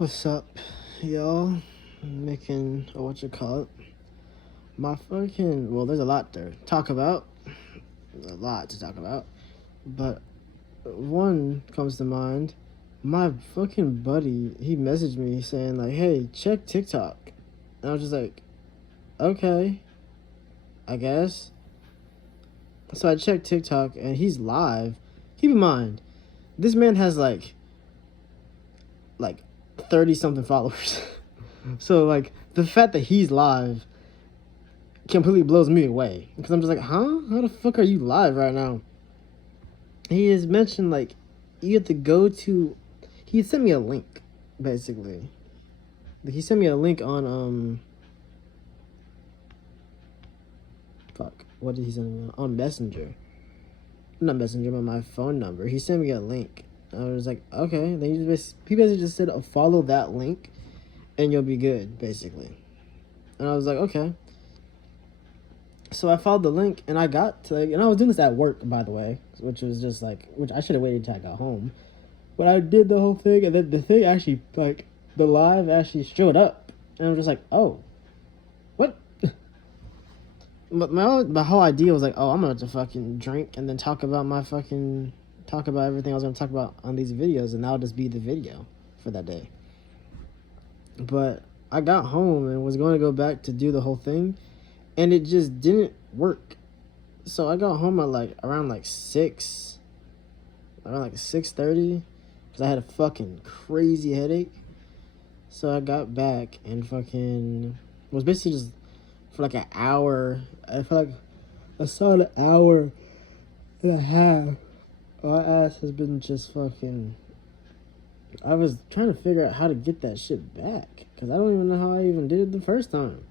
What's up, y'all? Making what you call it? My fucking there's a lot to talk about. A lot to talk about, but one comes to mind. My fucking buddy, he messaged me saying like, "Hey, check TikTok," and I was just like, "Okay, I guess." So I checked TikTok, and he's live. Keep in mind, this man has like 30 something followers. So like the fact that he's live completely blows me away because I'm just like, huh? How the fuck are you live right now? He has mentioned like you have to go to. He sent me a link, basically. Like, he sent me a link on fuck. What did he send me on Messenger? Not Messenger, but my phone number. He sent me a link. I was like, okay. Then he basically just said, follow that link, and you'll be good, basically. And I was like, okay. So I followed the link and I got to and I was doing this at work, by the way, which was just like, which I should have waited till I got home. But I did the whole thing, and then the thing actually, like, the live actually showed up, and I'm just like, oh, what? But my whole idea was like, oh, I'm gonna have to fucking drink and then talk about everything I was gonna talk about on these videos, and that'll just be the video for that day. But I got home and was going to go back to do the whole thing, and it just didn't work. So I got home at around 6:30, because I had a fucking crazy headache. So I got back and fucking was basically just for like an hour. I felt like a solid hour and a half. My ass has been just fucking. I was trying to figure out how to get that shit back because I don't even know how I even did it the first time.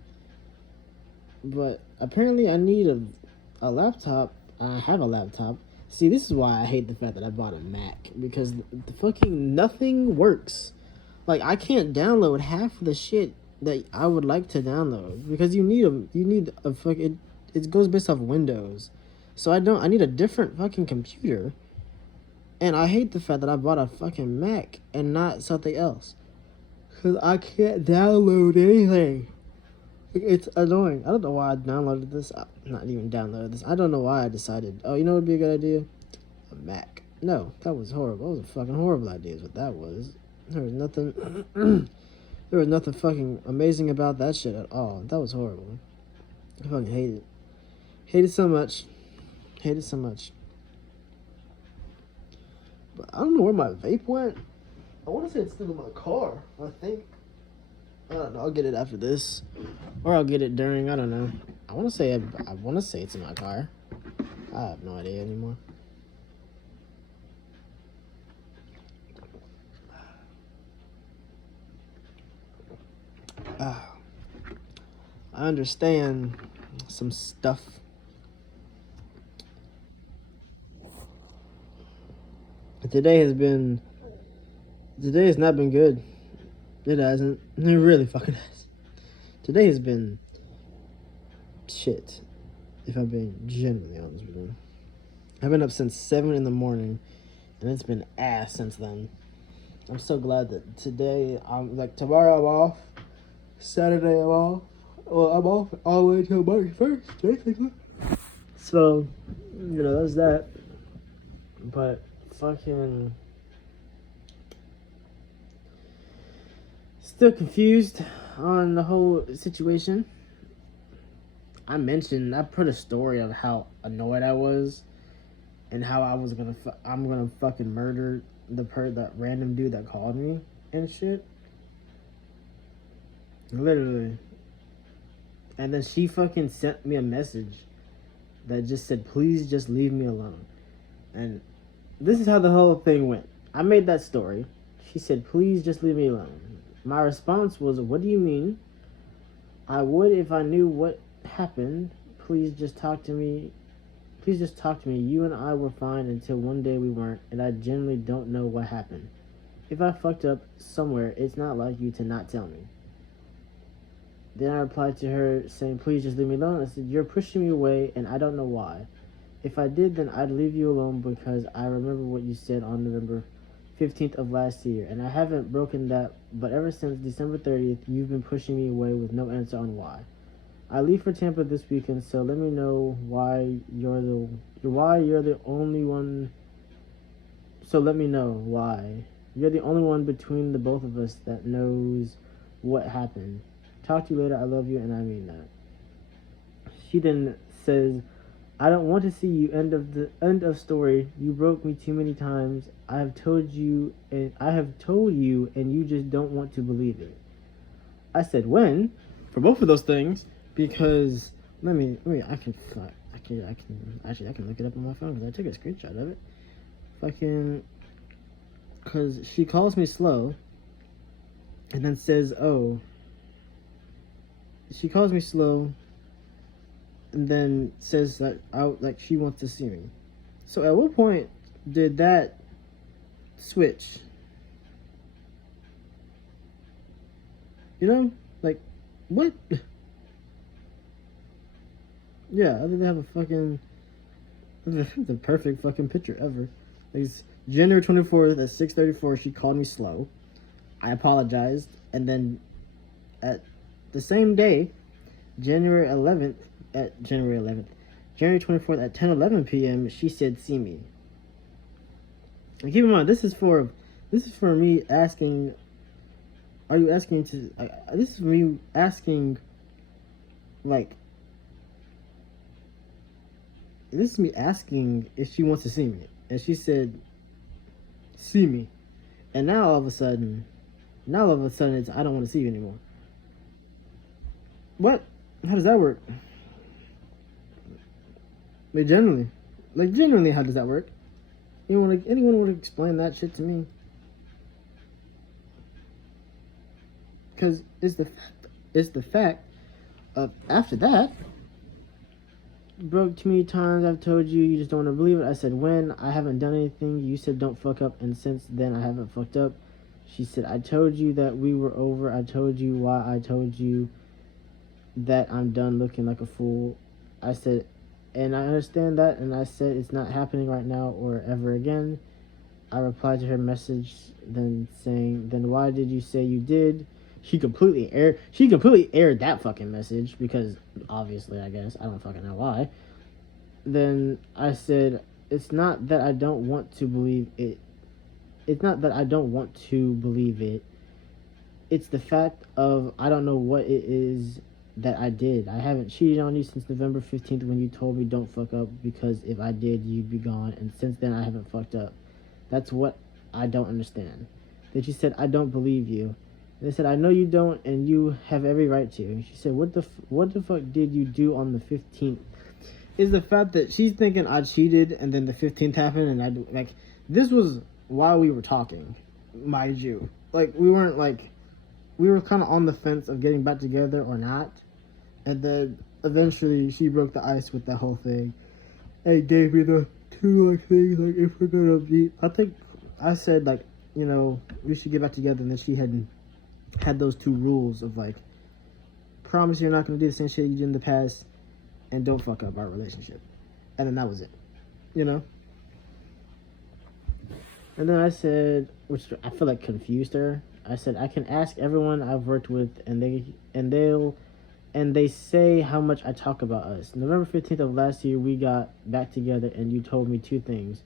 But apparently I need a laptop. I have a laptop. See, this is why I hate the fact that I bought a Mac, because the fucking nothing works. Like, I can't download half of the shit that I would like to download because you need a fucking it goes based off Windows. So I need a different fucking computer. And I hate the fact that I bought a fucking Mac and not something else, cuz I can't download anything. It's annoying. I don't know why I downloaded this. Not even downloaded this. I don't know why I decided, oh, you know what would be a good idea? A Mac. No, that was horrible. That was a fucking horrible idea is what that was. There was nothing there was nothing fucking amazing about that shit at all. That was horrible. I fucking hate it. Hate it so much. Hate it so much. But I don't know where my vape went. I want to say it's still in my car. I think. I don't know. I'll get it after this, or I'll get it during. I don't know. I want to say it's in my car. I have no idea anymore. I understand some stuff. Today has not been good. It hasn't. It really fucking has. Today has been shit, if I'm being genuinely honest with you. I've been up since 7 in the morning, and it's been ass since then. I'm so glad that today, tomorrow I'm off, Saturday I'm off. Well, I'm off all the way till March 1st, basically. So, that's that. But, fucking. Still confused on the whole situation. I put a story of how annoyed I was and how I'm gonna fucking murder that random dude that called me and shit. Literally. And then she fucking sent me a message that just said, please just leave me alone. And this is how the whole thing went. I made that story. She said, please just leave me alone. My response was, what do you mean? I would if I knew what happened. Please just talk to me. Please just talk to me. You and I were fine until one day we weren't, and I genuinely don't know what happened. If I fucked up somewhere, it's not like you to not tell me. Then I replied to her saying, please just leave me alone. I said, you're pushing me away, and I don't know why. If I did, then I'd leave you alone because I remember what you said on November 15th of last year, and I haven't broken that, but ever since December 30th, you've been pushing me away with no answer on why. I leave for Tampa this weekend, so let me know why you're the only one. So let me know why you're the only one between the both of us that knows what happened. Talk to you later. I love you, and I mean that. She then says, I don't want to see you. End of story. You broke me too many times. I have told you, and you just don't want to believe it. I said when for both of those things because I can look it up on my phone because I took a screenshot of it. Because she calls me slow, and then says, "Oh." She calls me slow, and then says that she wants to see me. So at what point did that switch? You know, like what? Yeah, I think they have a fucking the perfect fucking picture ever. It's January 24th at 6:34. She called me slow. I apologized, and then at the same day, January 24th at 10:11 p.m. she said, "See me." And keep in mind, this is for me asking. Are you asking to? This is me asking, like. This is me asking if she wants to see me, and she said, "See me," and now all of a sudden, it's I don't want to see you anymore. What? How does that work? Like genuinely, how does that work? Anyone want to explain that shit to me? Because it's the fact of after that. Broke too many times. I've told you, you just don't want to believe it. I said when. I haven't done anything. You said don't fuck up, and since then I haven't fucked up. She said I told you that we were over. I told you why. I told you that I'm done looking like a fool. I said, and I understand that, and I said it's not happening right now or ever again. I replied to her message then saying, then why did you say you did? She completely aired that fucking message because obviously, I guess, I don't fucking know why. Then I said, it's not that I don't want to believe it. It's not that I don't want to believe it. It's the fact of I don't know what it is that I did. I haven't cheated on you since November 15th when you told me don't fuck up because if I did, you'd be gone. And since then, I haven't fucked up. That's what I don't understand. Then she said, I don't believe you. They said, I know you don't, and you have every right to. She said, what the fuck did you do on the 15th? Is the fact that she's thinking I cheated, and then the 15th happened, and this was while we were talking, mind you. We were kind of on the fence of getting back together or not, and then eventually she broke the ice with that whole thing, and gave me the two things, if we're gonna be, I think I said, we should get back together, and then she had those two rules of promise you're not going to do the same shit you did in the past and don't fuck up our relationship, and then that was it, and then I said, which I feel like confused her, I said I can ask everyone I've worked with and they say how much I talk about us. November 15th of last year we got back together and you told me two things.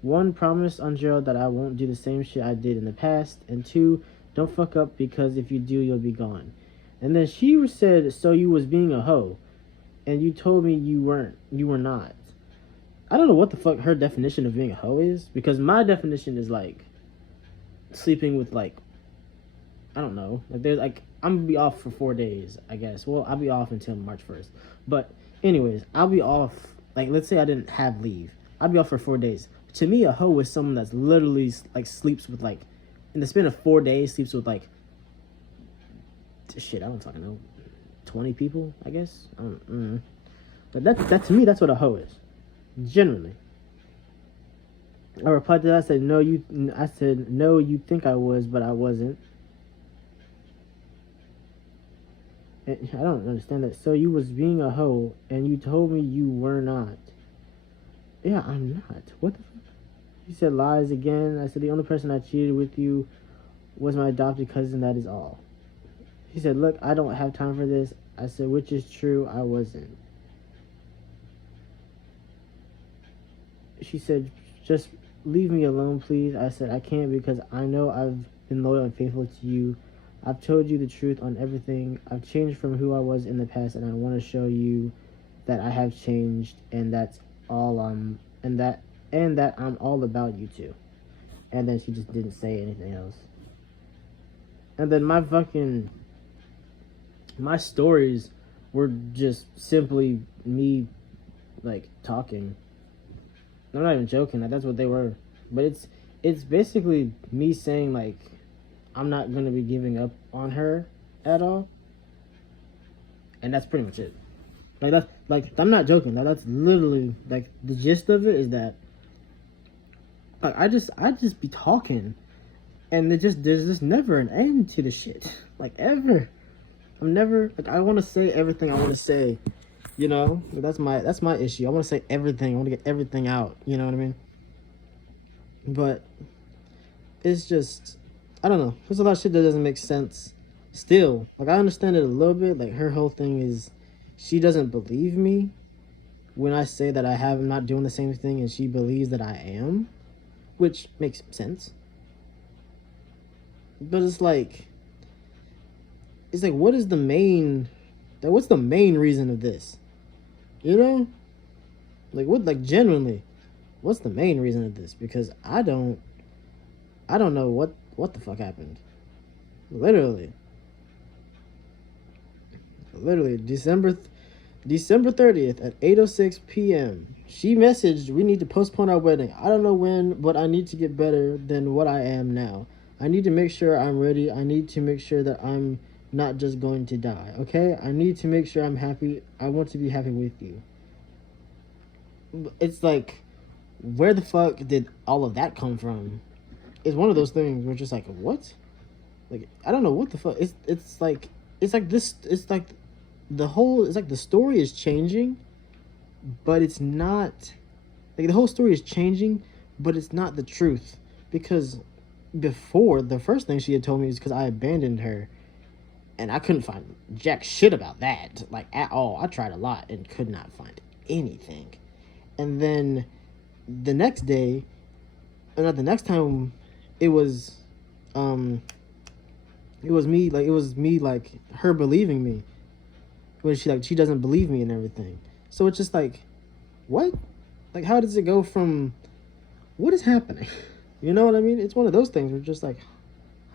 One, promise on Gerald that I won't do the same shit I did in the past, and two, don't fuck up because if you do, you'll be gone. And then she said, so you was being a hoe, and you told me you were not. I don't know what the fuck her definition of being a hoe is, because my definition is sleeping with I don't know, there's I'm gonna be off for 4 days, I guess. Well, I'll be off until March 1st. But anyways, I'll be off, let's say I didn't have leave. I'll be off for 4 days. To me, a hoe is someone that's literally sleeps with in the span of 4 days, sleeps with shit, I don't fucking know, 20 people, I guess. But that to me, that's what a hoe is, generally. I replied to that. I said no, you think I was, but I wasn't. And I don't understand that. So you was being a hoe, and you told me you were not. Yeah, I'm not. What the fuck? He said, lies again. I said, the only person I cheated with you was my adopted cousin, that is all. He said, look, I don't have time for this. I said, which is true, I wasn't. She said, just leave me alone, please. I said, I can't because I know I've been loyal and faithful to you. I've told you the truth on everything. I've changed from who I was in the past, and I want to show you that I have changed, and that's all and that I'm all about you too. And then she just didn't say anything else. And then my stories were just simply me like talking. I'm not even joking. Like, that's what they were. But it's basically me saying like I'm not gonna be giving up on her at all, and that's pretty much it. Like that's like I'm not joking. That's literally like the gist of it is that like I just be talking, and there's just never an end to the shit. Like ever. I'm never like I want to say everything I want to say. You know, that's my issue. I want to say everything. I want to get everything out. You know what I mean? But it's just I don't know. There's a lot of shit that doesn't make sense. Still, like I understand it a little bit. Like her whole thing is, she doesn't believe me when I say that I'm not doing the same thing, and she believes that I am, which makes sense. But it's like what is the main, like what's the main reason of this? You know, like what, like genuinely, what's the main reason of this? Because I don't know what the fuck happened. Literally, literally December 30th at 8:06 p.m. She messaged, "We need to postpone our wedding. I don't know when, but I need to get better than what I am now. I need to make sure I'm ready. I need to make sure that I'm not just going to die. Okay? I need to make sure I'm happy. I want to be happy with you." It's like, where the fuck did all of that come from? It's one of those things where it's just like, what? Like I don't know what the fuck. It's like this. It's like the whole. It's like the story is changing, but it's not. Like the whole story is changing, but it's not the truth. Because before, the first thing she had told me is because I abandoned her, and I couldn't find jack shit about that, like at all. I tried a lot and could not find anything. And then the next day, not the next time, it was, um, it was me like her believing me when she doesn't believe me and everything. So it's just like, what? Like how does it go from what is happening? You know what I mean? It's one of those things where it's just like,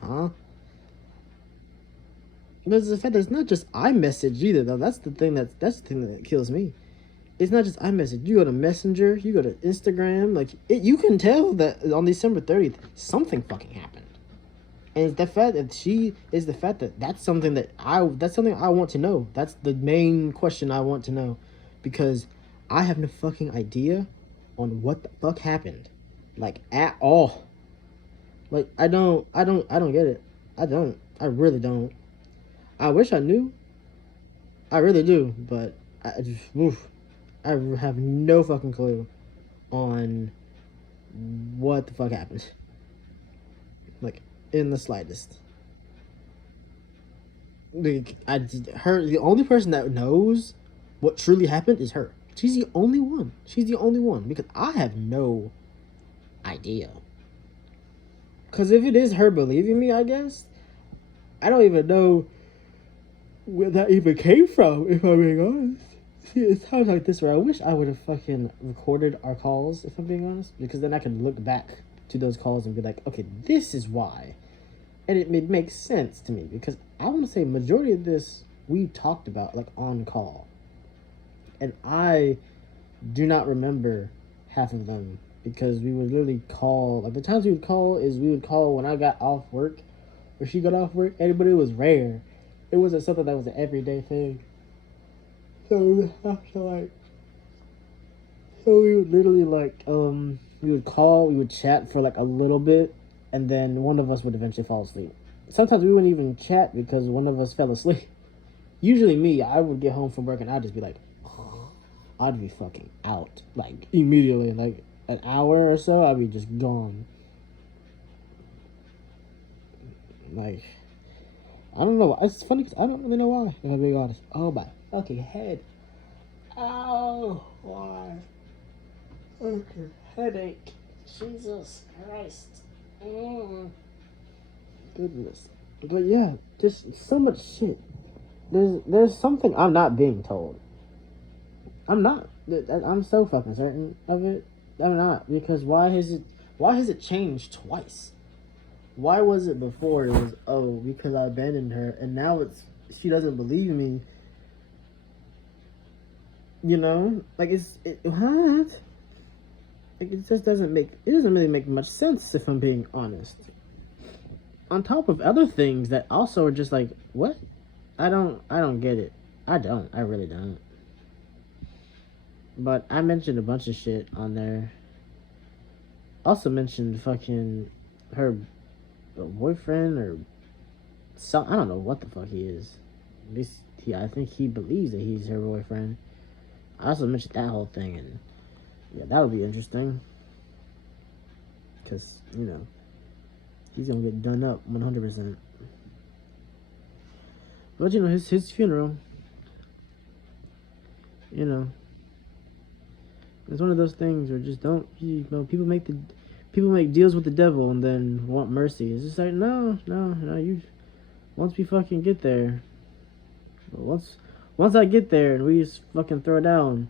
huh? But the fact that it's not just iMessage either, though. That's the thing that kills me. It's not just iMessage. You go to Messenger, you go to Instagram. Like you can tell that on December 30th something fucking happened. And it's the fact that that's something I want to know. That's the main question I want to know, because I have no fucking idea on what the fuck happened, like at all. Like I don't get it. I really don't. I wish I knew. I really do, but I just I have no fucking clue on what the fuck happened. Like in the slightest. Like the only person that knows what truly happened is her. She's the only one. She's the only one, because I have no idea. Because if it is her believing me, I guess I don't even know where that even came from. If I'm being honest, see, it's times like this where I wish I would have fucking recorded our calls. If I'm being honest, because then I can look back to those calls and be like, okay, this is why, and it makes sense to me, because I want to say majority of this we talked about like on call, and I do not remember half of them, because we would literally call. Like the times we would call when I got off work, or she got off work, but it was rare. It wasn't something that was an everyday thing. So we would have to like, so we would literally like, we would call, we would chat for like a little bit, and then one of us would eventually fall asleep. Sometimes we wouldn't even chat because one of us fell asleep. Usually me, I would get home from work and I'd just be like, I'd be fucking out, like immediately, like an hour or so, I'll be just gone. Like, I don't know. It's funny because I don't really know why, if I'm being honest. Oh, my fucking head. Ow. Why? Okay. Headache. Jesus Christ. Goodness. But yeah, just so much shit. There's something I'm not being told. I'm not. I'm so fucking certain of it. I'm not, because why has it changed twice? Why was it before it was, oh, because I abandoned her, and now it's she doesn't believe me. You know, like what? Like it just doesn't really make much sense, if I'm being honest. On top of other things that also are just like, what? I don't get it. I really don't. But I mentioned a bunch of shit on there. Also mentioned fucking her boyfriend or some, I don't know what the fuck he is. At least I think he believes that he's her boyfriend. I also mentioned that whole thing, and yeah, that would be interesting. Because, you know, he's gonna get done up 100%. But, you know, his funeral, you know, it's one of those things where just don't, you know, people make deals with the devil and then want mercy. It's just like, no, you, once we fucking get there, once I get there and we just fucking throw down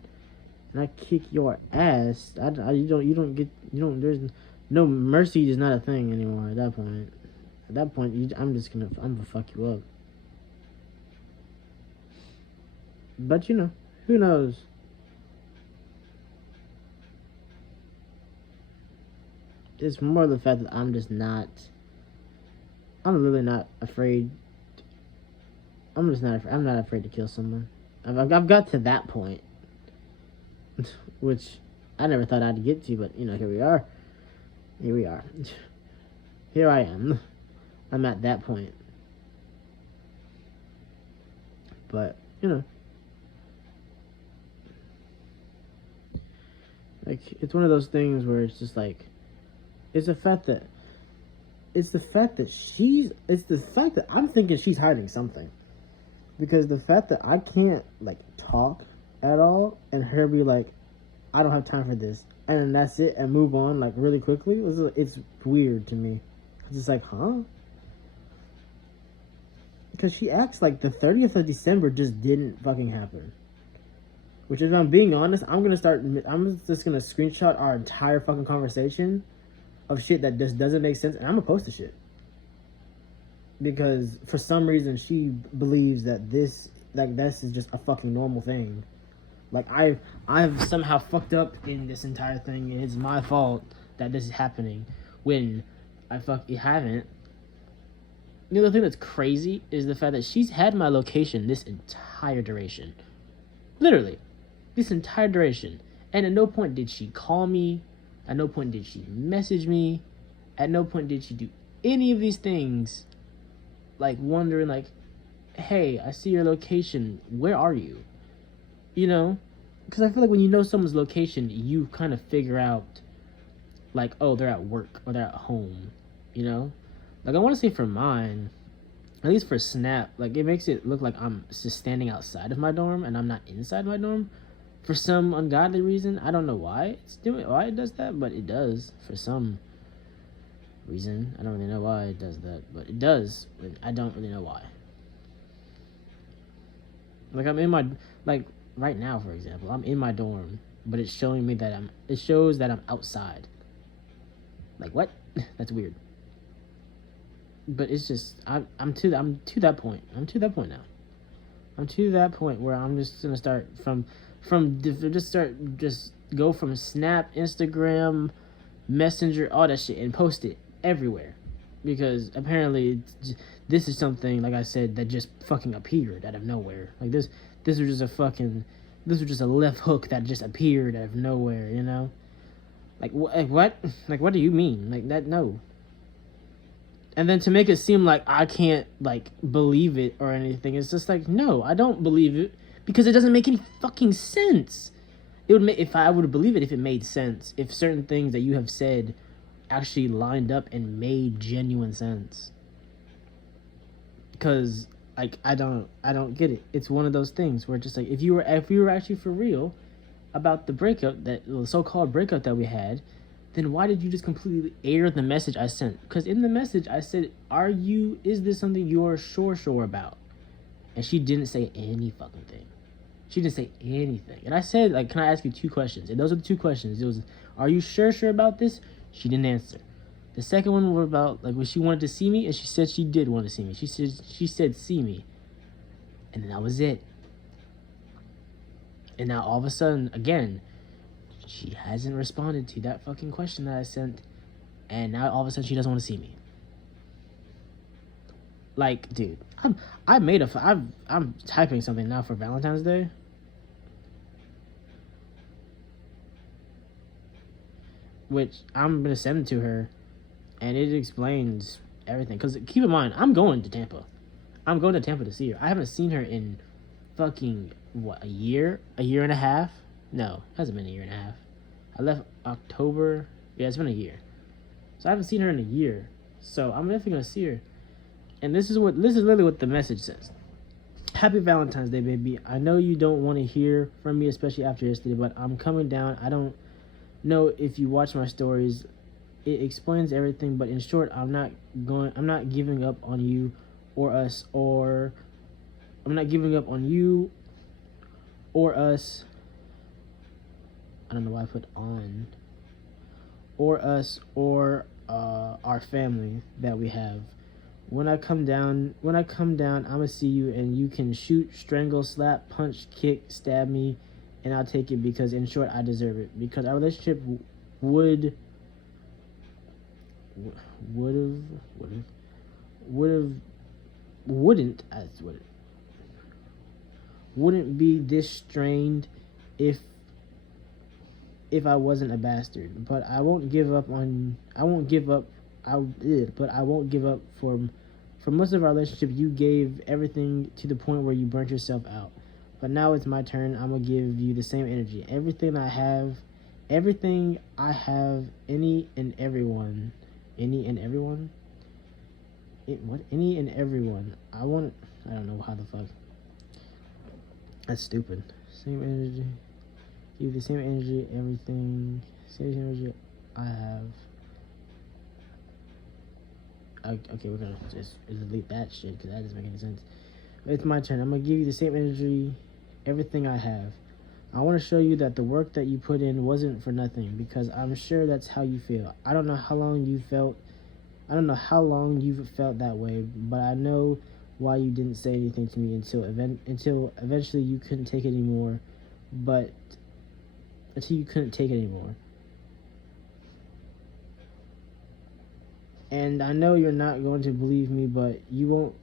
and I kick your ass, there's no mercy is not a thing anymore at that point. At that point, I'm gonna fuck you up. But, you know, who knows? It's more the fact that I'm really not afraid. I'm not afraid to kill someone. I've got to that point, which I never thought I'd get to, but, you know, here we are. Here I am. I'm at that point. But, you know, like, it's one of those things where it's just like, it's the fact that I'm thinking she's hiding something. Because the fact that I can't, like, talk at all, and her be like, I don't have time for this, and then that's it, and move on, like, really quickly, it's weird to me. It's just like, huh? Because she acts like the 30th of December just didn't fucking happen. Which, if I'm being honest, I'm just gonna screenshot our entire fucking conversation of shit that just doesn't make sense, and I'm gonna post the shit. Because for some reason she believes that this is just a fucking normal thing. Like, I've somehow fucked up in this entire thing, and it's my fault that this is happening when I fucking haven't. The other thing that's crazy is the fact that she's had my location this entire duration. Literally. This entire duration. And at no point did she call me. At no point did she message me. At no point did she do any of these things. Like, wondering, like, hey, I see your location. Where are you? You know? Because I feel like when you know someone's location, you kind of figure out, like, oh, they're at work or they're at home. You know? Like, I want to say for mine, at least for Snap, like, it makes it look like I'm just standing outside of my dorm and I'm not inside my dorm. For some ungodly reason, I don't know why it does that, but it does for some reason. I don't really know why it does that, but it does. I don't really know why. Like, I'm in my, like, right now, for example, I'm in my dorm, but it's showing me that it shows that I'm outside. Like, what? That's weird. But it's just, I'm to that point. I'm to that point now. I'm to that point where I'm just gonna start just go from Snap, Instagram, Messenger, all that shit, and post it everywhere, because apparently this is something, like I said, that just fucking appeared out of nowhere. Like, this was just a left hook that just appeared out of nowhere, you know? Like, what? Like, what do you mean? Like, that, no. And then to make it seem like I can't, like, believe it or anything, it's just like, no, I don't believe it, because it doesn't make any fucking sense. it would make, if I would believe it if it made sense, if certain things that you have said actually lined up and made genuine sense. Because like I don't get it. It's one of those things where just like if you were actually for real about the breakup, that the so-called breakup that we had, then why did you just completely air the message I sent? Because in the message I said, is this something you're sure about? And she didn't say any fucking thing. She didn't say anything. And I said, like, can I ask you 2 questions? And those are the 2 questions. It was, are you sure about this? She didn't answer. The second one was about, like, when she wanted to see me, and she said she did want to see me. She said see me. And then that was it. And now all of a sudden, again, she hasn't responded to that fucking question that I sent. And now all of a sudden she doesn't want to see me. Like, dude, I'm typing something now for Valentine's Day. Which I'm going to send to her. And it explains everything. Because keep in mind, I'm going to Tampa. I'm going to Tampa to see her. I haven't seen her in fucking, what, a year? A year and a half? No, it hasn't been a year and a half. I left October. Yeah, it's been a year. So I haven't seen her in a year. So I'm definitely going to see her. And this is literally what the message says. Happy Valentine's Day, baby. I know you don't want to hear from me, especially after yesterday, but I'm coming down. I don't know if you watch my stories. It explains everything, but in short, I'm not giving up on you or us, or I'm not giving up on you or us. I don't know why I put on. Or us, or our family that we have. When I come down, I'ma see you, and you can shoot, strangle, slap, punch, kick, stab me, and I'll take it, because in short, I deserve it. Because our relationship wouldn't be this strained if I wasn't a bastard. But I won't give up for most of our relationship. You gave everything to the point where you burnt yourself out. But now it's my turn. I'm gonna give you the same energy. Everything I have, any and everyone. I don't know how the fuck. That's stupid. Same energy. Give you the same energy, everything. Same energy I have. Okay, we're gonna just delete that shit, because that doesn't make any sense. It's my turn. I'm gonna give you the same energy, everything I have. I want to show you that the work that you put in wasn't for nothing, because I'm sure that's how you feel. I don't know how long you've felt that way, but I know why you didn't say anything to me until eventually you couldn't take it anymore. And I know you're not going to believe me, but you won't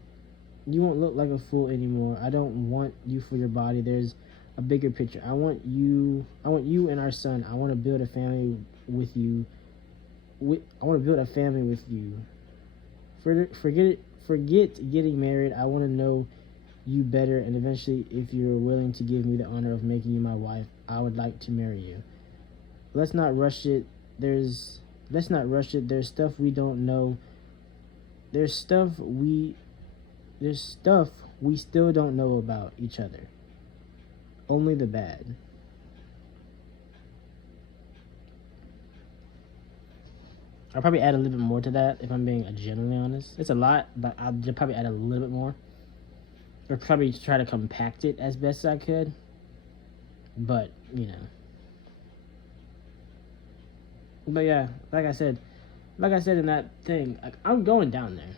look like a fool anymore. I don't want you for your body. There's a bigger picture. I want you and our son. I want to build a family with you. Forget getting married. I want to know you better, and eventually, if you're willing to give me the honor of making you my wife, I would like to marry you. Let's not rush it. There's stuff we don't know. There's stuff we still don't know about each other. Only the bad. I'll probably add a little bit more to that if I'm being genuinely honest. It's a lot, but I'll probably add a little bit more. Or probably try to compact it as best as I could. But, you know. But yeah, like I said in that thing, like, I'm going down there.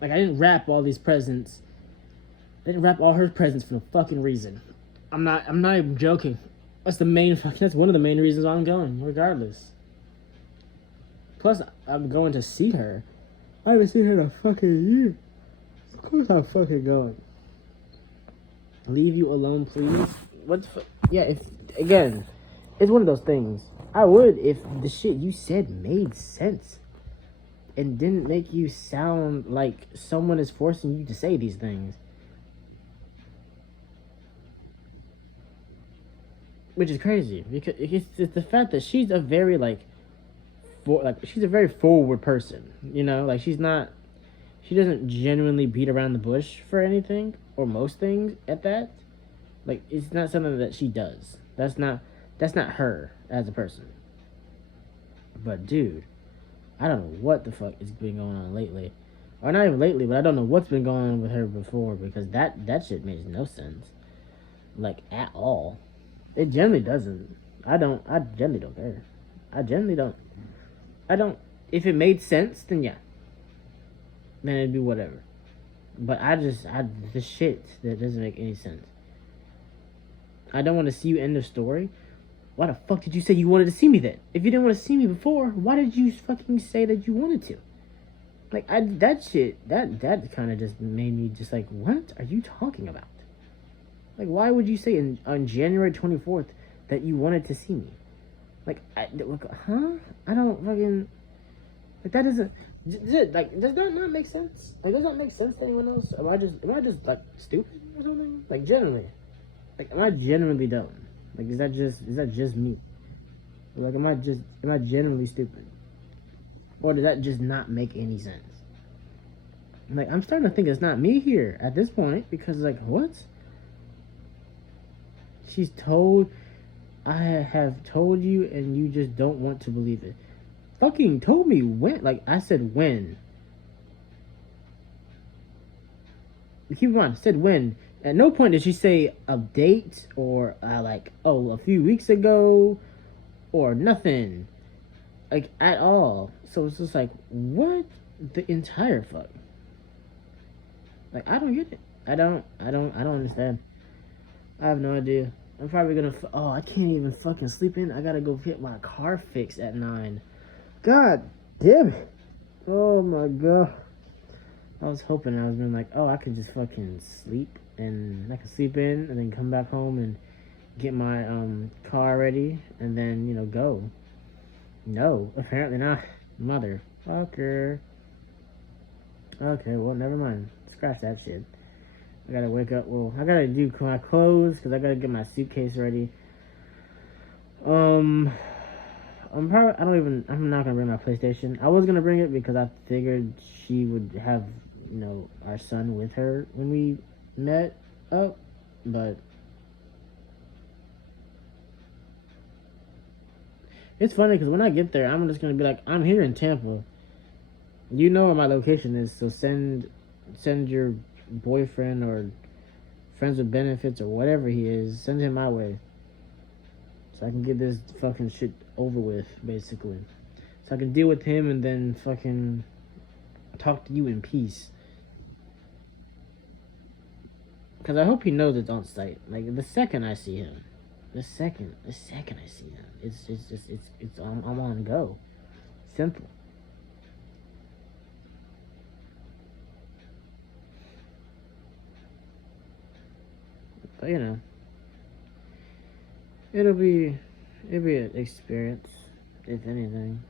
Like, I didn't wrap all these presents. I didn't wrap all her presents for no fucking reason. I'm not even joking. That's one of the main reasons why I'm going, regardless. Plus, I'm going to see her. I haven't seen her in a fucking year. Of course I'm fucking going. Leave you alone, please. Again, it's one of those things. I would if the shit you said made sense and didn't make you sound like someone is forcing you to say these things. which is crazy because it's the fact that she's a very she's a very forward person. You know, like she doesn't genuinely beat around the bush for anything or most things at that. Like it's not something that she does. That's not her as a person. But dude, I don't know what the fuck is been going on lately. Or not even lately, but I don't know what's been going on with her before because that shit makes no sense. Like at all. It generally doesn't. I generally don't care. I generally don't. I don't if it made sense, then yeah. Then it'd be whatever. But the shit that doesn't make any sense. I don't want to see you end the story. Why the fuck did you say you wanted to see me then? If you didn't want to see me before, why did you fucking say that you wanted to? Like that shit that kind of just made me just like, what are you talking about? Like why would you say on January 24th that you wanted to see me? Huh? I don't fucking like that doesn't like does that not make sense? Like does that make sense to anyone else? Am I just like stupid or something? Like generally, like am I genuinely dumb? Like is that just me? Like am I genuinely stupid? Or does that just not make any sense? Like I'm starting to think it's not me here at this point because like what? She's told I have told you and you just don't want to believe it. Fucking told me when. Like I said when. Keep in mind, said when. At no point did she say a date or a few weeks ago or nothing. Like at all. So it's just like, what the entire fuck? Like I don't get it. I don't understand. I have no idea. I'm probably gonna. I can't even fucking sleep in. I gotta go get my car fixed at 9. God damn it. Oh my god. I was hoping I was being like, I could just fucking sleep and I could sleep in and then come back home and get my car ready and then, go. No, apparently not. Motherfucker. Okay, well, never mind. Scratch that shit. I gotta wake up. Well, I gotta do my clothes because I gotta get my suitcase ready. I'm not gonna bring my PlayStation. I was gonna bring it because I figured she would have, our son with her when we met up, but it's funny because when I get there, I'm just gonna be like, I'm here in Tampa. You know where my location is, so send your boyfriend or friends with benefits or whatever he is, send him my way. So I can get this fucking shit over with, basically. So I can deal with him and then fucking talk to you in peace. Because I hope he knows it's on site. Like, the second I see him, the second I see him, I'm on go. Simple. But, it'll be an experience, if anything.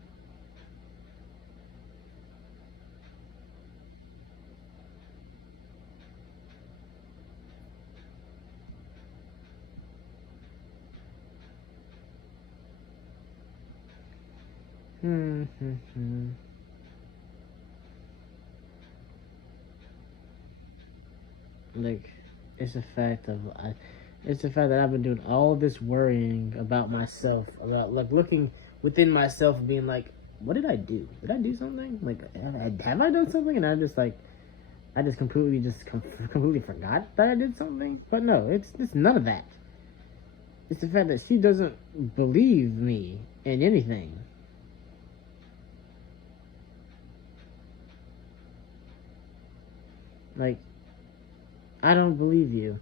Like, it's a fact that I've been doing all this worrying about myself, about like looking within myself and being like, what did I do? Did I do something? Like, have I done something? And I just completely forgot that I did something. But no, it's none of that. It's the fact that she doesn't believe me in anything. Like, I don't believe you.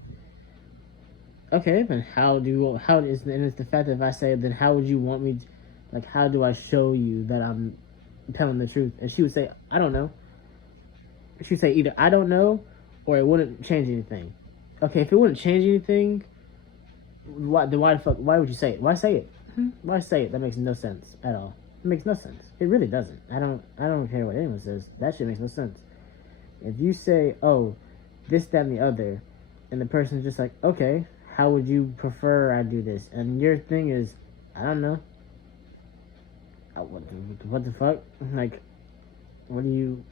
Okay, then and it's the fact that if I say it, then how would you want me to, like, how do I show you that I'm telling the truth? And she would say, I don't know. She'd say either I don't know or it wouldn't change anything. Okay, if it wouldn't change anything, why would you say it? Why say it? Why say it? That makes no sense at all. It makes no sense. It really doesn't. I don't care what anyone says. That shit makes no sense. If you say, this, that, and the other, and the person's just like, okay, how would you prefer I do this? And your thing is, I don't know. What the fuck? Like, what do you?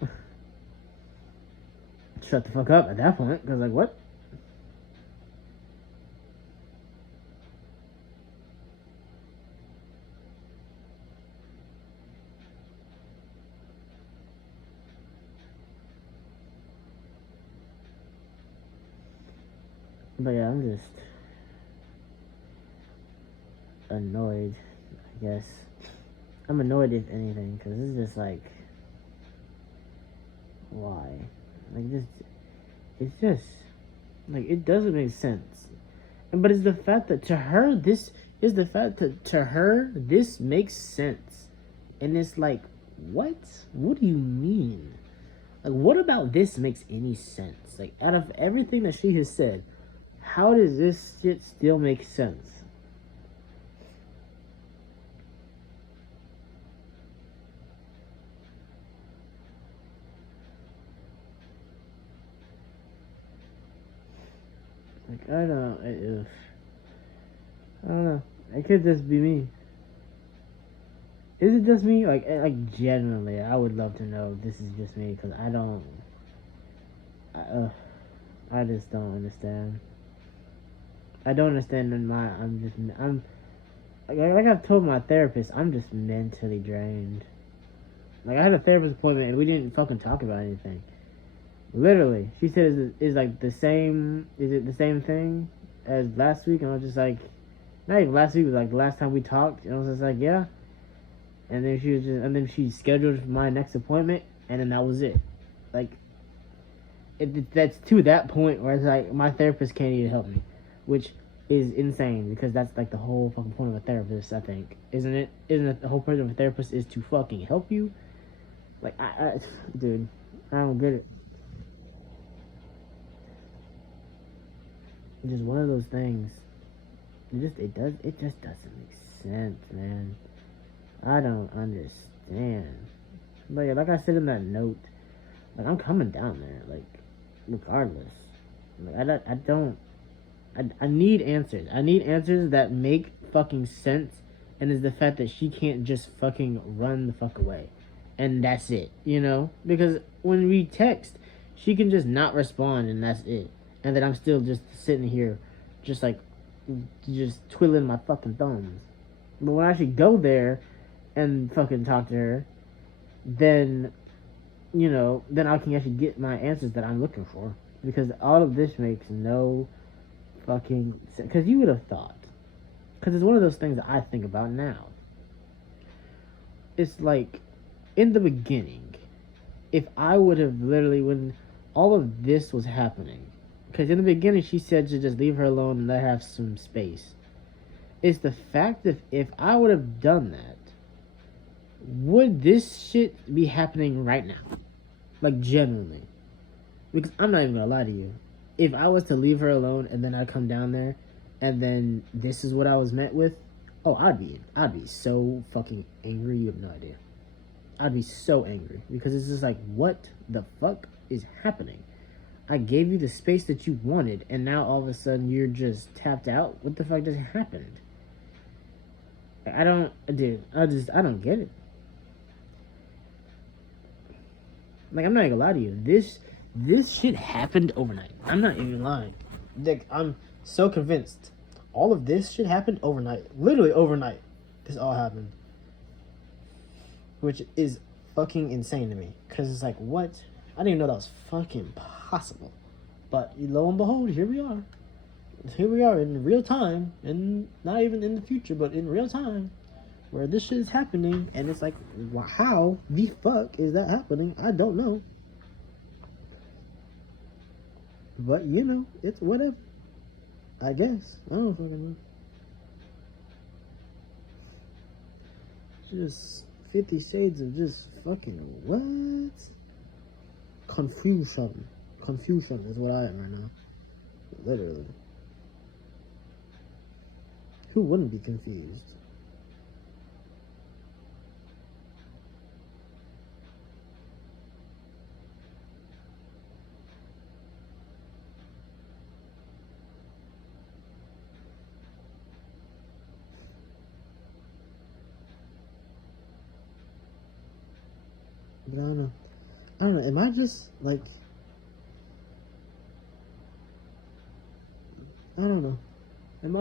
Shut the fuck up at that point, because like what? But yeah, I'm just annoyed, I guess. I'm annoyed if anything, because it's just like, why? Like, it's just, like, it doesn't make sense. But it's the fact that to her, this is the fact that to her, this makes sense. And it's like, what? What do you mean? Like, what about this makes any sense? Like, out of everything that she has said, how does this shit still make sense? Like, I don't know. It could just be me. Is it just me? Like genuinely, I would love to know if this is just me because I don't. I just don't understand. I don't understand. I'm like I've told my therapist, I'm just mentally drained. Like I had a therapist appointment and we didn't fucking talk about anything. Literally, she said, "Is like the same? Is it the same thing as last week?" And I was just like, "Not even last week. It was like the last time we talked." And I was just like, "Yeah." And then she scheduled my next appointment, and then that was it. Like, that's to that point where it's like my therapist can't even help me, which is insane because that's like the whole fucking point of a therapist. I think, isn't it? Isn't it the whole point of a therapist is to fucking help you? Like, dude, I don't get it. It's just one of those things. It just doesn't make sense, man. I don't understand. Like I said in that note, like I'm coming down there, like regardless. Like I don't. I need answers. I need answers that make fucking sense, and is the fact that she can't just fucking run the fuck away, and that's it. You know, because when we text, she can just not respond, and that's it. And then I'm still just sitting here, just like, just twiddling my fucking thumbs. But when I actually go there and fucking talk to her, then then I can actually get my answers that I'm looking for. Because all of this makes no fucking sense. Because you would have thought. Because it's one of those things that I think about now. It's like, in the beginning, if I would have literally, when all of this was happening, because in the beginning she said to just leave her alone and let her have some space. It's the fact that if I would have done that, would this shit be happening right now? Like, genuinely. Because I'm not even gonna lie to you. If I was to leave her alone and then I come down there and then this is what I was met with, oh, I'd be so fucking angry, you have no idea. I'd be so angry. Because it's just like, what the fuck is happening? I gave you the space that you wanted and now all of a sudden you're just tapped out? What the fuck just happened? I don't I don't get it. Like, I'm not even gonna lie to you. This shit happened overnight. I'm not even lying. Like, I'm so convinced. All of this shit happened overnight. Literally overnight. This all happened. Which is fucking insane to me. Because it's like, what? I didn't even know that was fucking possible. But lo and behold, here we are. Here we are in real time. And not even in the future, but in real time. Where this shit is happening, and it's like, how the fuck is that happening? I don't know. But, it's whatever. I guess. I don't fucking know. Just 50 Shades of just fucking what? Confusion. Confusion is what I am right now. Literally. Who wouldn't be confused? But I don't know. Am I just like, I don't know. Am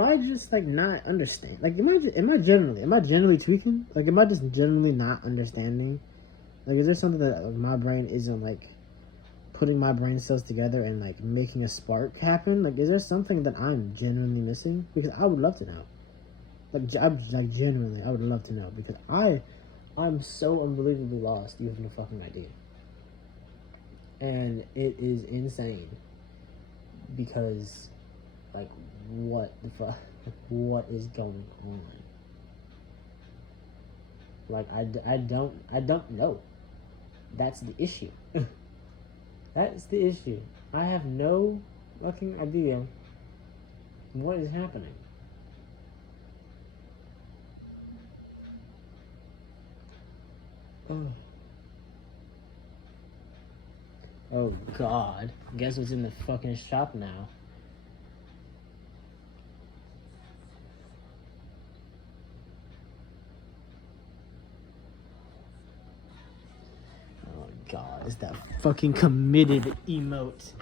I just like not understand? Like, am I generally tweaking? Like, am I just generally not understanding? Like, is there something that my brain isn't like putting my brain cells together and like making a spark happen? Like, is there something that I'm genuinely missing? Because I would love to know. Like genuinely, I would love to know because I'm so unbelievably lost. You have no fucking idea, and it is insane because, like, what the fuck? What is going on? Like, I don't know. That's the issue. That's the issue. I have no fucking idea what is happening. Oh. Oh God. Guess what's in the fucking shop now? Oh God, it's that fucking committed emote.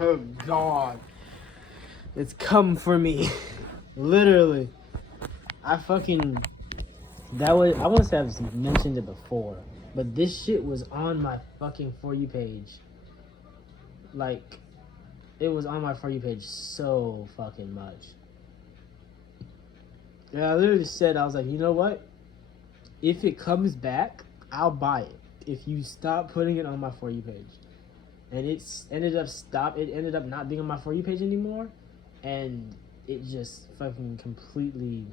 Oh God. It's come for me. Literally. I want to say I've mentioned it before, but this shit was on my fucking For You page. Like, it was on my For You page so fucking much. Yeah, I literally said, I was like, you know what? If it comes back, I'll buy it. If you stop putting it on my For You page. And it ended up not being on my For You page anymore. And it just fucking completely,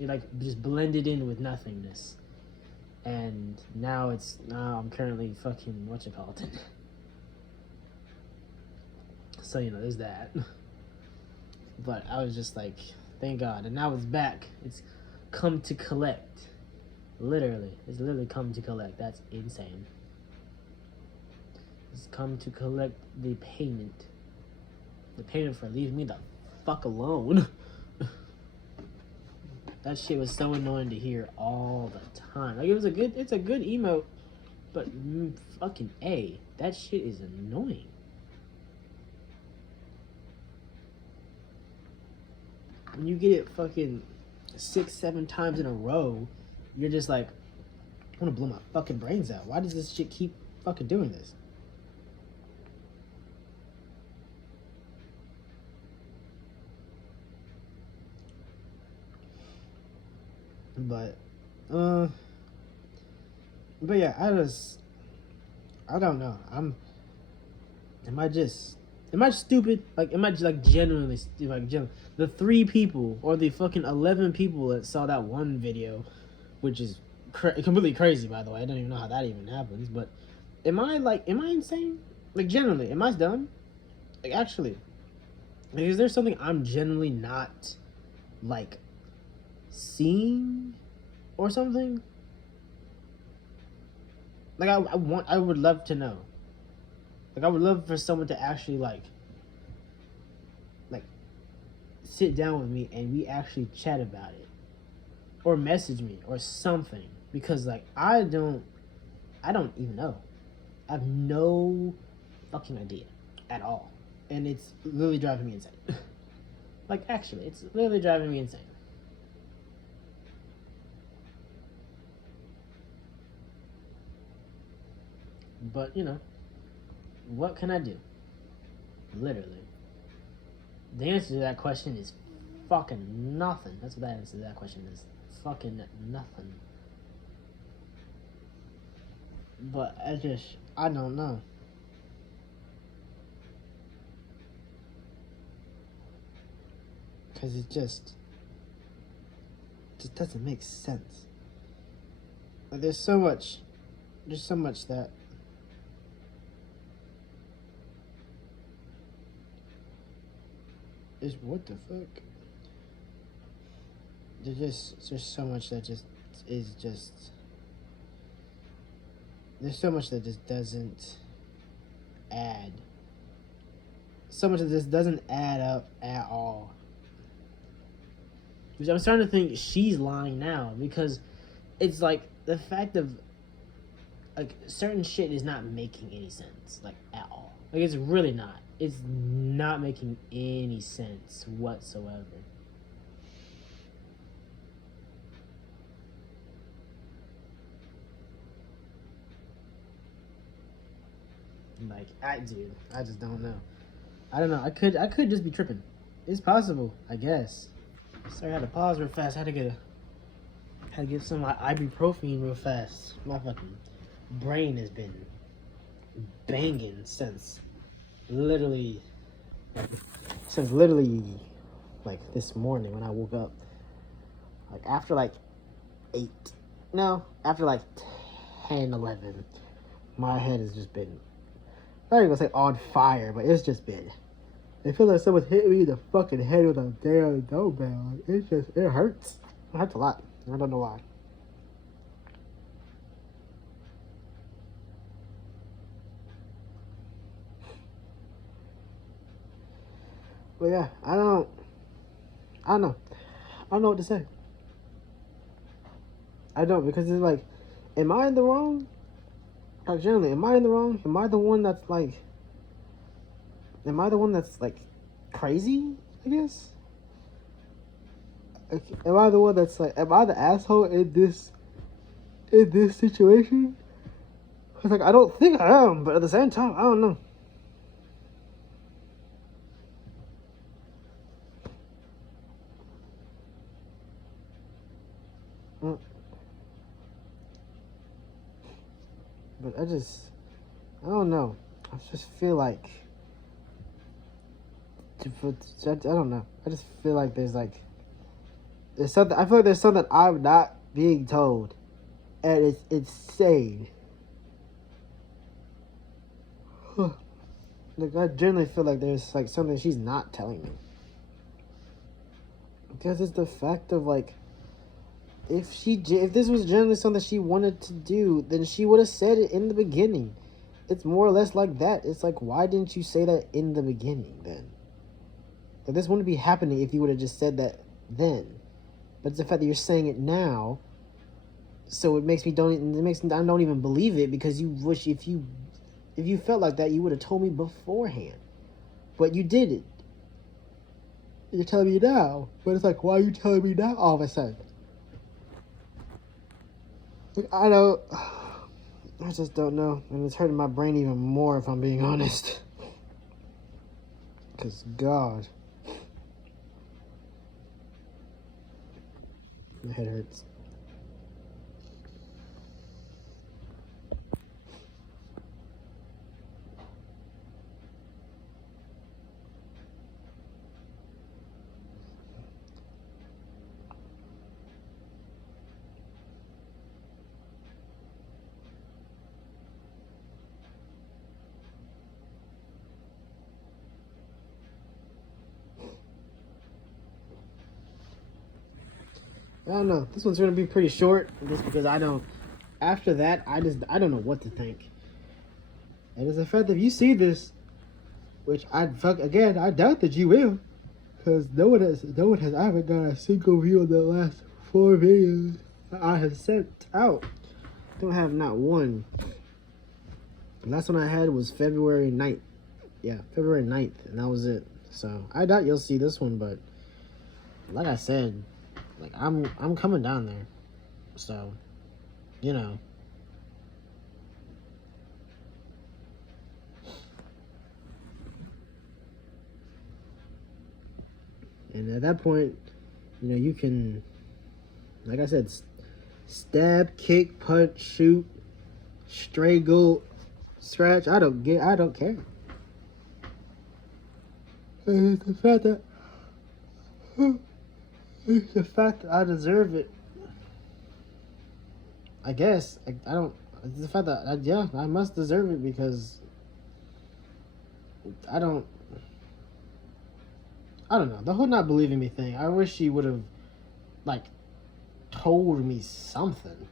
it like just blended in with nothingness. And now I'm currently fucking, whatchamacallit. So, there's that. But I was just like, thank God. And now it's back. It's come to collect. Literally. It's literally come to collect. That's insane. It's come to collect the payment. The payment for leaving me the fuck alone. That shit was so annoying to hear all the time. Like, it's a good emote, but fucking A, that shit is annoying. When you get it fucking 6-7 times in a row, you're just like, I want to blow my fucking brains out. Why does this shit keep fucking doing this? But yeah, I don't know. Am I stupid? Like, am I just like genuinely like the 3 people or the fucking 11 people that saw that one video, which is completely crazy, by the way. I don't even know how that even happens. But am I insane? Like, generally, am I dumb? Like, actually, like, is there something I'm generally not like seeing or something? Like, I would love to know. Like, I would love for someone to actually like sit down with me and we actually chat about it, or message me or something, because like I don't even know. I have no fucking idea at all, and it's literally driving me insane. Like, actually, it's literally driving me insane. But what can I do? Literally, the answer to that question is fucking nothing. That's what that answer to that question is. Fucking nothing. But I don't know. Because it just doesn't make sense. Like, there's so much that is, what the fuck? There's so much that just is just, there's so much that just doesn't add. So much that just doesn't add up at all. Which I'm starting to think she's lying now, because it's like the fact of like certain shit is not making any sense, like at all. Like it's really not. It's not making any sense whatsoever. Like I just don't know. I don't know. I could just be tripping. It's possible, I guess. So I had to pause real fast. I had to get some ibuprofen real fast. My fucking brain has been banging literally since literally like this morning when I woke up. Like after like 8, no, after like 10, 11, my head has just been, I'm not even gonna say on fire, but it's just been, it feels like someone hit me in the fucking head with a damn dumbbell. It's just, it hurts. It hurts a lot. I don't know why. But yeah, I don't know. I don't know what to say. I don't, because it's like, am I in the wrong? Like generally, am I in the wrong? Am I the one that's like crazy? I guess. Like, am I the one that's like, am I the asshole in this situation? Cause like I don't think I am, but at the same time, I don't know. But I don't know. I just feel like, I don't know. I just feel like there's something. I feel like there's something I'm not being told, and it's insane. Like I generally feel like there's like something she's not telling me. Because it's the fact of like, if this was generally something she wanted to do, then she would have said it in the beginning. It's more or less like that. It's like, why didn't you say that in the beginning then? Like, this wouldn't be happening if you would have just said that then. But it's the fact that you're saying it now, so it makes me I don't even believe it, because you wish, if you felt like that, you would have told me beforehand. But you didn't. You're telling me now. But it's like, why are you telling me now all of a sudden? Like, I just don't know. And it's hurting my brain even more, if I'm being honest. Because, God. My head hurts. I don't know. This one's gonna be pretty short, just because after that, I don't know what to think. And it's the fact that if you see this, which I doubt that you will, because no one has, I haven't got a single view of the last 4 videos I have sent out. Don't have not one. The last one I had was February 9th. Yeah, February 9th, and that was it. So I doubt you'll see this one, but like I said, like I'm coming down there. So, you know. And at that point, you know, you can, like I said, stab, kick, punch, shoot, strangle, scratch. I don't care. And it's the fact that I deserve it. I guess I don't. It's the fact that I must deserve it, because I don't know. The whole not believing me thing, I wish she would have, like, told me something.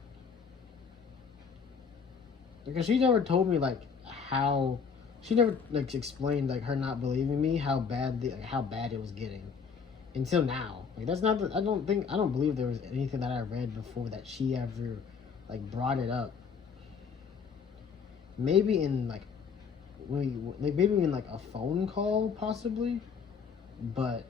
Because she never told me, like, how, she never, like, explained, like, her not believing me, how bad it was getting. Until now. Like, that's not, I don't believe there was anything that I read before that she ever, like, brought it up. maybe in like maybe in like a phone call possibly, but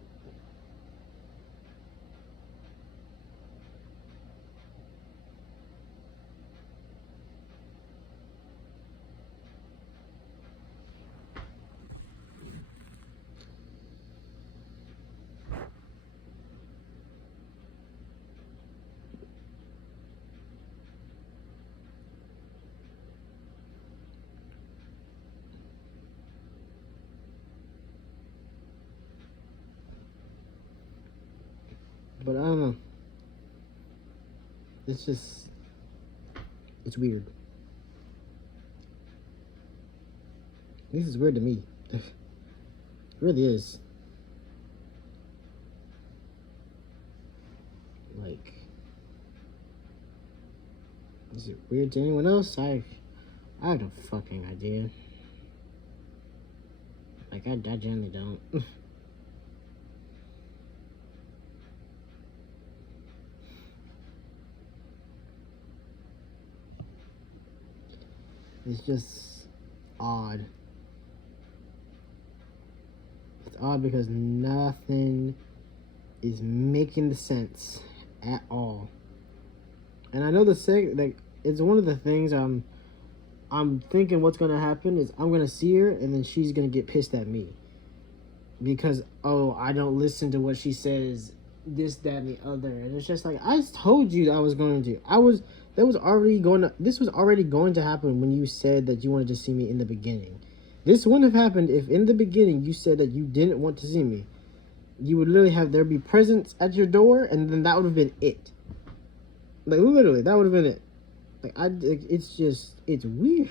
I don't know. It's just, it's weird. This is weird to me. It really is. Like, is it weird to anyone else? I have no fucking idea. Like, I generally don't. It's just odd. It's odd because nothing is making sense at all. And I know like it's one of the things I'm thinking what's gonna happen is I'm gonna see her and then she's gonna get pissed at me because I don't listen to what she says, this, that, and the other. And it's just like, I told you I was going to. This was already going to happen when you said that you wanted to see me in the beginning. This wouldn't have happened if in the beginning you said that you didn't want to see me. You would literally there be presents at your door, and then that would have been it. Like, literally, that would have been it. Like, it's weird.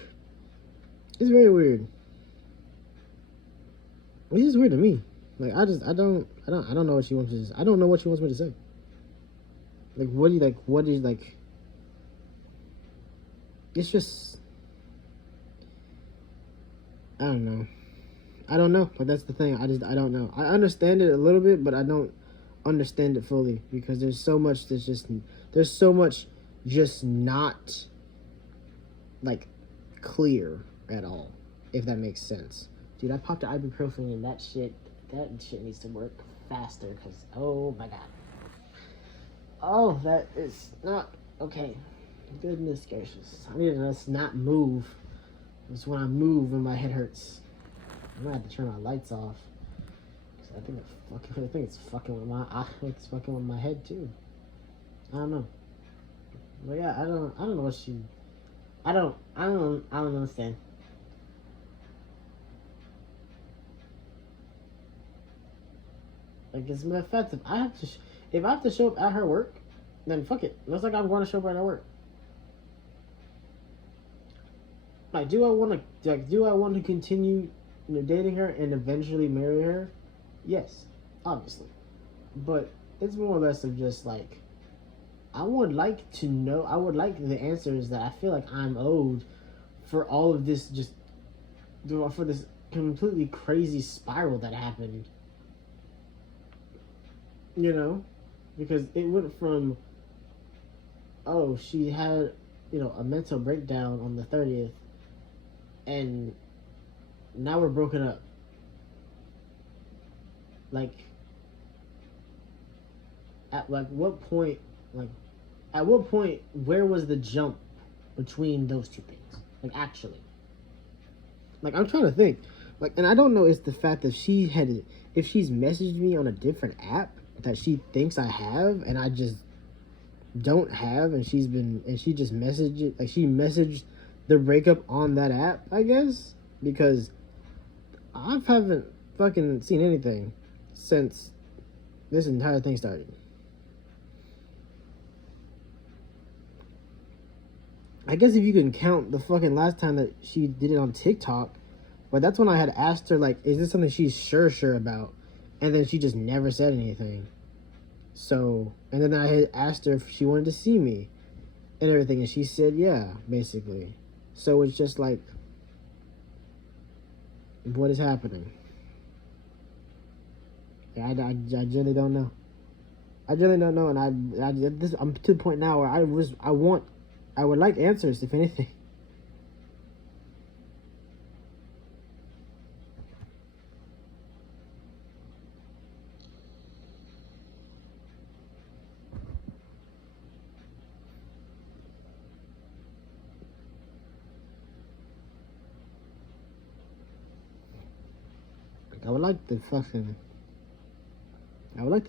It's very weird. It's just weird to me. Like, I don't know what she wants me to say. I don't know what she wants me to say. Like, it's just, I don't know. I don't know. But that's the thing. I don't know. I understand it a little bit, but I don't understand it fully because there's so much just not, like, clear at all, if that makes sense. Dude, I popped the ibuprofen and that shit needs to work faster because, oh my god. Oh, that is not okay. Goodness gracious. I need to just not move. It's when I move when my head hurts. I'm gonna have to turn my lights off. Cause I think it's fucking with my head too. I don't know. But yeah, I don't know what she, I don't understand. Like, it's more effective. If I have to show up at her work, then fuck it. Looks like I'm going to show up at her work. Like, do I want to continue, dating her and eventually marry her? Yes, obviously. But it's more or less of just like, I would like the answers that I feel like I'm owed for all of this, for this completely crazy spiral that happened. Because it went from, she had, a mental breakdown on the 30th, and now we're broken up. Like, at what point, where was the jump between those two things? Like, actually. Like, I'm trying to think. Like, and I don't know, it's the fact that if she's messaged me on a different app that she thinks I have, and I just don't have, and she just messaged it, like, she messaged the breakup on that app, I guess, because I haven't fucking seen anything since this entire thing started. I guess if you can count the fucking last time that she did it on TikTok, but that's when I had asked her, like, is this something she's sure about? And then she just never said anything. So, and then I had asked her if she wanted to see me and everything, and she said yeah, basically. So it's just like, what is happening? Yeah, I generally don't know. I really don't know, and I'm to the point now where I would like answers, if anything. I would like the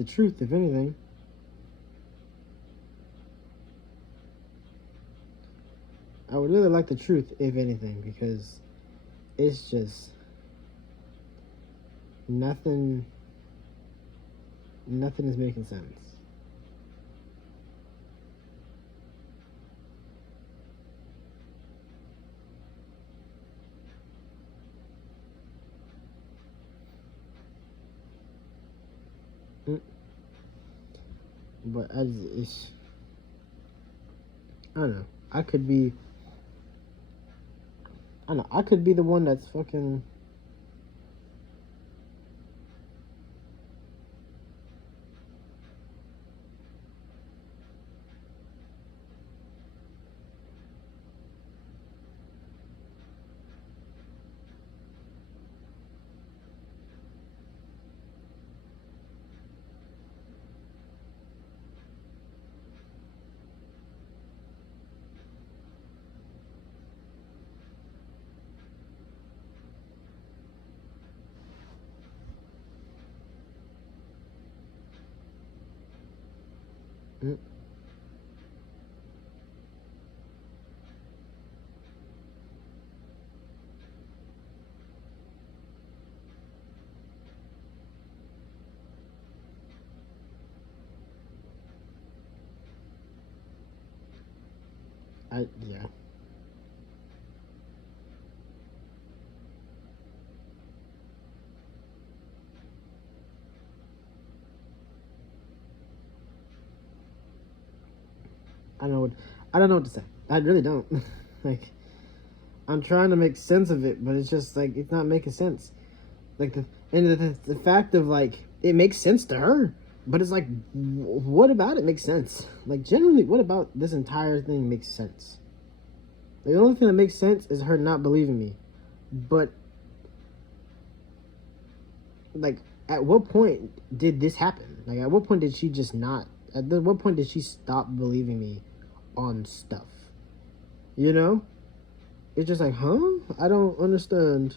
truth, if anything. I would really like the truth, if anything, because it's just nothing is making sense. But I don't know. I could be the one that's fucking. Yeah. I don't know what to say. I really don't. Like, I'm trying to make sense of it, but it's just like it's not making sense. Like the fact of like it makes sense to her, but it's like what about it makes sense? Like generally, what about this entire thing makes sense? The only thing that makes sense is her not believing me. But like at what point did this happen? Like at what point did she just not what point did she stop believing me on stuff? You know? It's just like, huh? I don't understand.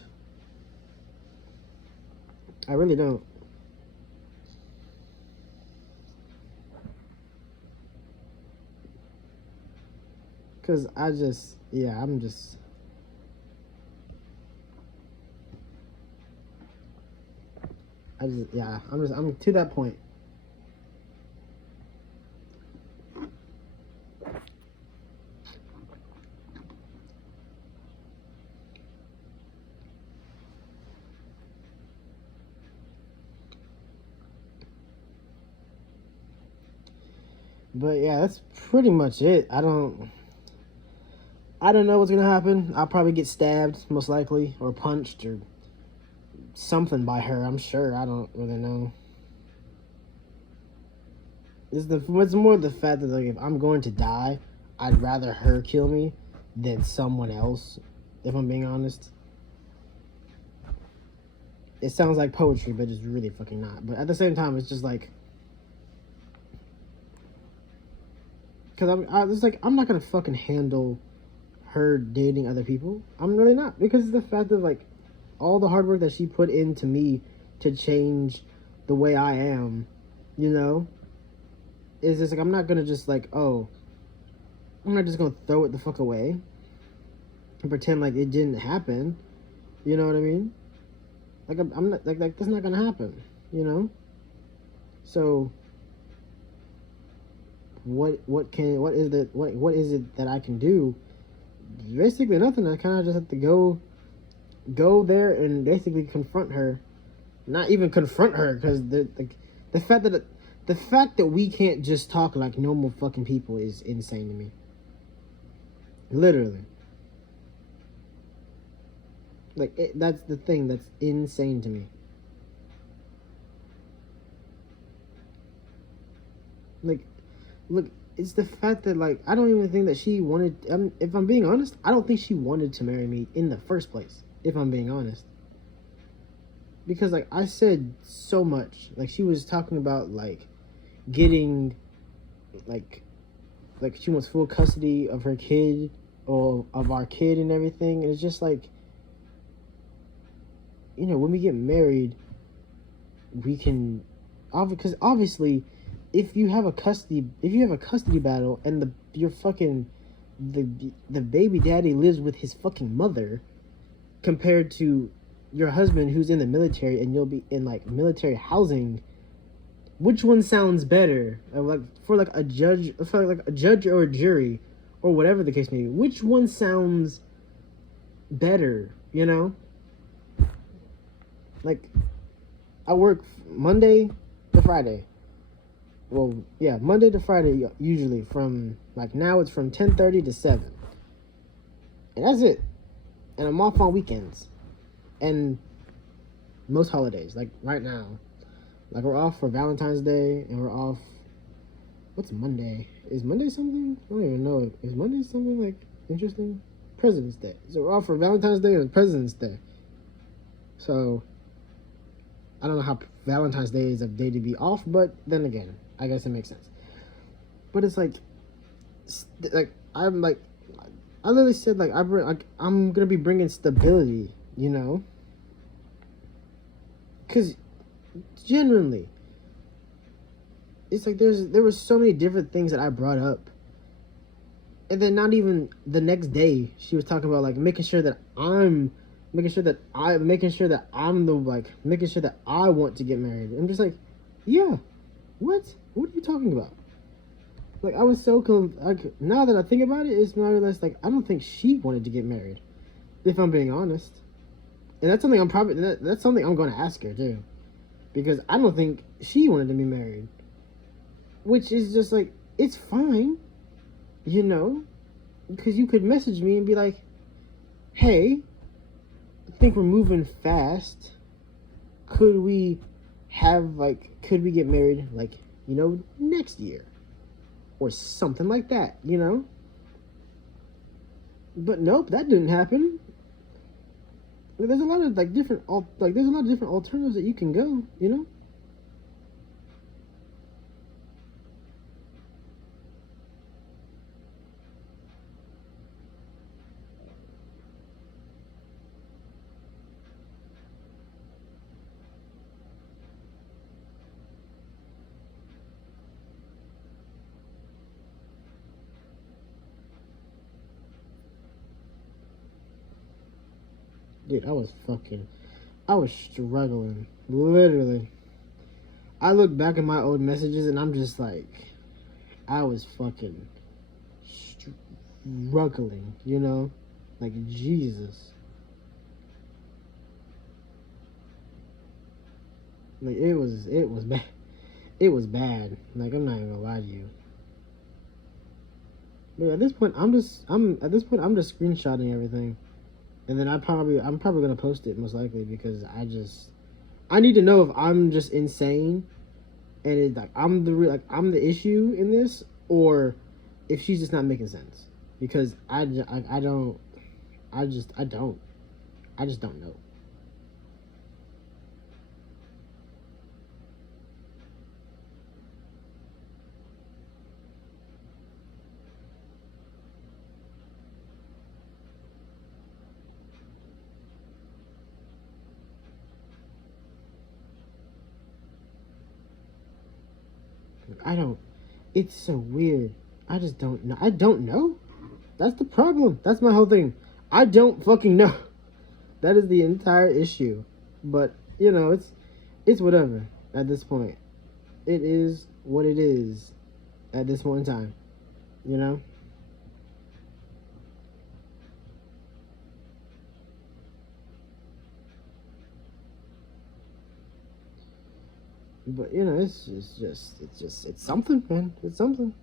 I really don't. Cause I'm I'm to that point. But yeah, that's pretty much it. I don't know what's gonna happen. I'll probably get stabbed, most likely, or punched, or something by her. I'm sure. I don't really know. It's more the fact that like if I'm going to die, I'd rather her kill me than someone else. If I'm being honest, it sounds like poetry, but it's really fucking not. But at the same time, it's just like. Because I'm not gonna fucking handle her dating other people. I'm really not, because of the fact of like all the hard work that she put into me to change the way I am, you know, is just like I'm not gonna just like I'm not just gonna throw it the fuck away and pretend like it didn't happen. You know what I mean? Like I'm not like that's not gonna happen. You know. So what is it that I can do? Basically nothing. I kind of just have to go there and basically confront her. Not even confront her, because the fact that we can't just talk like normal fucking people is insane to me. Literally. Like that's the thing that's insane to me. Like, look, it's the fact that like I don't even think that she wanted. If I'm being honest, I don't think she wanted to marry me in the first place. If I'm being honest, because like I said so much. Like she was talking about like getting like she wants full custody of her kid or of our kid and everything. And it's just like, you know, when we get married, we can, because obviously, if you have a custody battle and your fucking the baby daddy lives with his fucking mother, compared to your husband who's in the military and you'll be in like military housing, which one sounds better? Like for like a judge, for like a judge or a jury, or whatever the case may be, which one sounds better? You know, like I work Monday to Friday. Well, yeah, Monday to Friday usually from like now it's from 10:30 to 7, and that's it. And I'm off on weekends and most holidays. Like right now, like we're off for Valentine's Day and we're off. What's Monday? Is Monday something? I don't even know. Is Monday something like interesting? President's Day. So we're off for Valentine's Day and President's Day. So I don't know how Valentine's Day is a day to be off, but then again, I guess it makes sense. But it's like I'm like, I literally said like I'm gonna be bringing stability, you know, because genuinely, it's like there were so many different things that I brought up, and then not even the next day she was talking about like making sure that I'm making sure that I'm the like making sure that I want to get married. I'm just like, yeah, what are you talking about? Like I was so like now that I think about it, it's more or less like I don't think she wanted to get married, if I'm being honest. And that's something that's something I'm going to ask her too, because I don't think she wanted to be married. Which is just like, it's fine, you know, because you could message me and be like, hey, I think we're moving fast. Could we get married, like, you know, next year? Or something like that, you know? But nope, that didn't happen. There's a lot of, like, different alternatives that you can go, you know? Dude, I was struggling. Literally. I look back at my old messages and I'm just like, I was fucking struggling, you know? Like, Jesus. Like, it was bad. It was bad. Like, I'm not even gonna lie to you. But at this point, I'm just screenshotting everything. And then I'm probably gonna post it most likely because I need to know if I'm just insane and it's like I'm the issue in this, or if she's just not making sense, because I don't know. I don't. It's so weird. I just don't know. I don't know. That's the problem. That's my whole thing. I don't fucking know. That is the entire issue. But you know, it's whatever at this point. It is what it is at this point in time. You know. But you know, it's something, man. It's something.